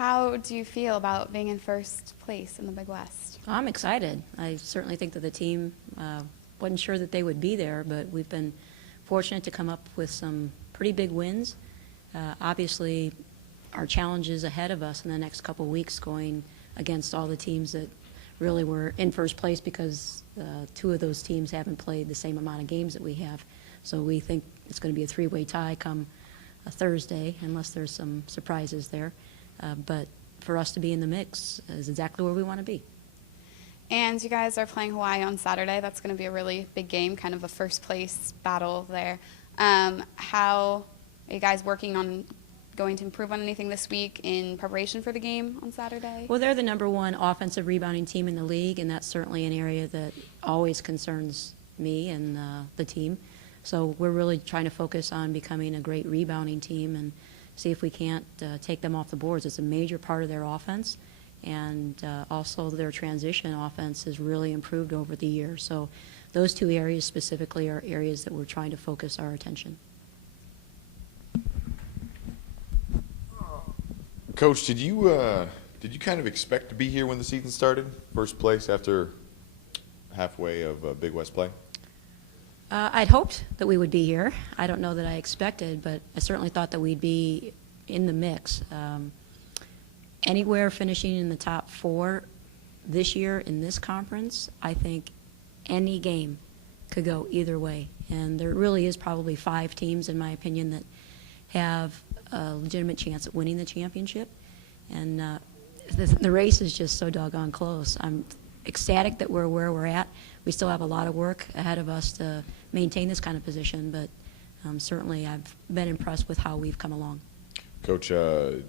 how do you feel about being in first place in the Big West? I'm excited. I certainly think that the team wasn't sure that they would be there, but we've been fortunate to come up with some pretty big wins. Obviously, our challenges ahead of us in the next couple of weeks going against all the teams that really were in first place because two of those teams haven't played the same amount of games that we have. So we think it's going to be a three-way tie come a Thursday, unless there's some surprises there. But for us to be in the mix is exactly where we want to be. And you guys are playing Hawaii on Saturday. That's going to be a really big game, kind of a first-place battle there. How are you guys working on going to improve on anything this week in preparation for the game on Saturday? Well, they're the #1 offensive rebounding team in the league, and that's certainly an area that always concerns me and the team. So we're really trying to focus on becoming a great rebounding team and see if we can't take them off the boards. It's a major part of their offense, and also their transition offense has really improved over the years. So those two areas specifically are areas that we're trying to focus our attention. Coach, did you kind of expect to be here when the season started? First place after halfway of Big West play? I'd hoped that we would be here. I don't know that I expected, but I certainly thought that we'd be in the mix. Anywhere finishing in the top 4 this year in this conference, I think any game could go either way. And there really is probably 5 teams, in my opinion, that have a legitimate chance at winning the championship. And the race is just so doggone close. I'm ecstatic that we're where we're at. We still have a lot of work ahead of us to maintain this kind of position, but certainly I've been impressed with how we've come along. Coach, you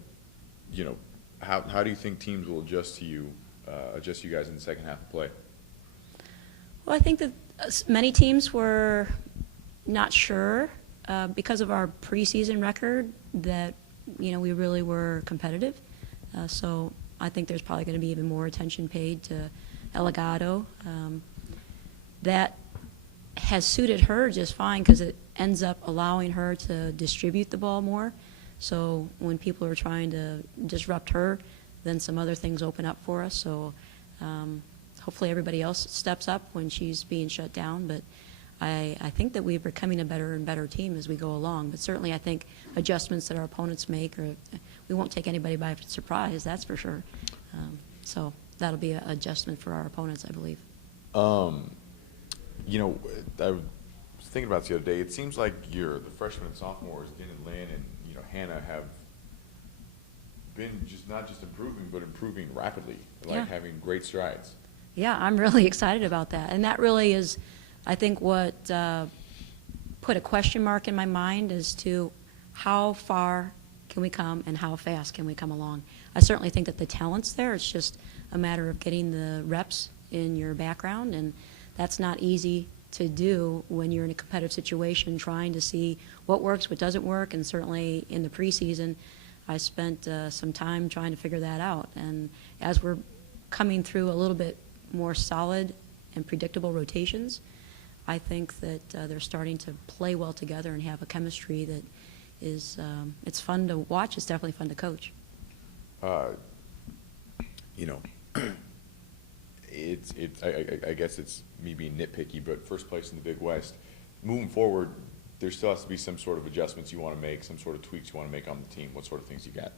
know, how do you think teams will adjust you guys in the second half of play? Well, I think that many teams were not sure because of our preseason record that, you know, we really were competitive. So I think there's probably going to be even more attention paid to Eligado. That has suited her just fine because it ends up allowing her to distribute the ball more. So when people are trying to disrupt her, then some other things open up for us. So hopefully everybody else steps up when she's being shut down. But I think that we're becoming a better and better team as we go along. But certainly I think adjustments that our opponents make, we won't take anybody by surprise, that's for sure. So that'll be an adjustment for our opponents, I believe. You know, I was thinking about this the other day. It seems like the freshmen and sophomores, Lynn and Hannah, have been not just improving, but improving rapidly, like having great strides. Yeah, I'm really excited about that. And that really is, I think, what put a question mark in my mind as to how far can we come and how fast can we come along. I certainly think that the talent's there. It's just a matter of getting the reps in your background, and that's not easy to do when you're in a competitive situation trying to see what works, what doesn't work, and certainly in the preseason I spent some time trying to figure that out. And as we're coming through a little bit more solid and predictable rotations, I think that they're starting to play well together and have a chemistry that is it's fun to watch. It's definitely fun to coach. You know, I guess it's me being nitpicky, but first place in the Big West. Moving forward, there still has to be some sort of adjustments you want to make, some sort of tweaks you want to make on the team. What sort of things you got?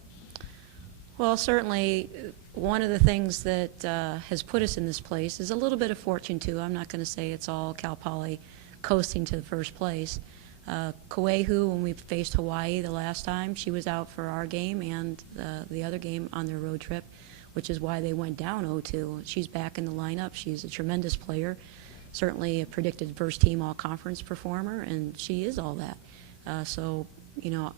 Well, certainly one of the things that has put us in this place is a little bit of fortune, too. I'm not going to say it's all Cal Poly coasting to the first place. Kauehu, when we faced Hawaii the last time, she was out for our game and the other game on their road trip, which is why they went down 0-2. She's back in the lineup. She's a tremendous player, certainly a predicted first-team all-conference performer, and she is all that. So, you know,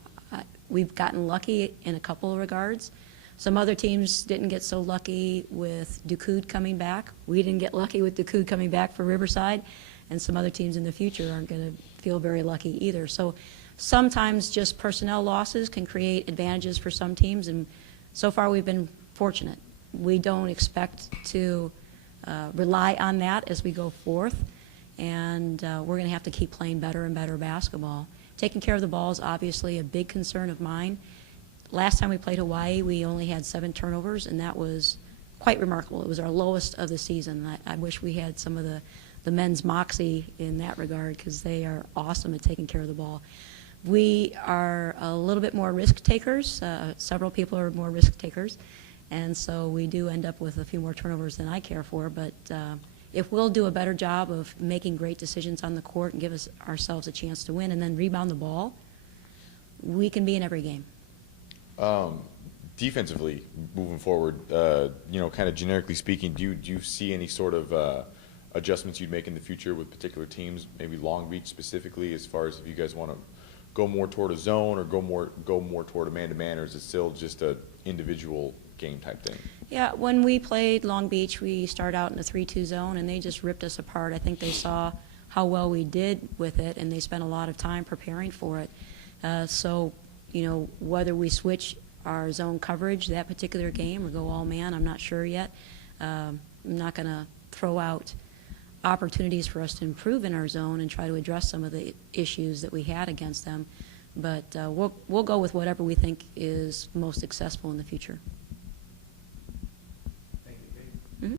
we've gotten lucky in a couple of regards. Some other teams didn't get so lucky with Ducoud coming back. We didn't get lucky with Ducoud coming back for Riverside, and some other teams in the future aren't going to feel very lucky either. So sometimes just personnel losses can create advantages for some teams, and so far we've been fortunate. We don't expect to rely on that as we go forth, and we're going to have to keep playing better and better basketball. Taking care of the ball is obviously a big concern of mine. last time we played Hawaii, we only had 7 turnovers, and that was quite remarkable. It was our lowest of the season. I wish we had some of the men's moxie in that regard, because they are awesome at taking care of the ball. We are a little bit more risk takers. Several people are more risk takers, and so we do end up with a few more turnovers than I care for. But if we'll do a better job of making great decisions on the court and give ourselves a chance to win and then rebound the ball, we can be in every game. Defensively, moving forward, kind of generically speaking, do you see any sort of adjustments you'd make in the future with particular teams, maybe Long Beach specifically, as far as if you guys want to go more toward a zone or go more toward a man-to-man, or is it still just a individual game type thing? Yeah, when we played Long Beach, we started out in a 3-2 zone, and they just ripped us apart. I think they saw how well we did with it, and they spent a lot of time preparing for it. So, whether we switch our zone coverage that particular game or go all man, I'm not sure yet. I'm not going to throw out opportunities for us to improve in our zone and try to address some of the issues that we had against them. But we'll go with whatever we think is most successful in the future.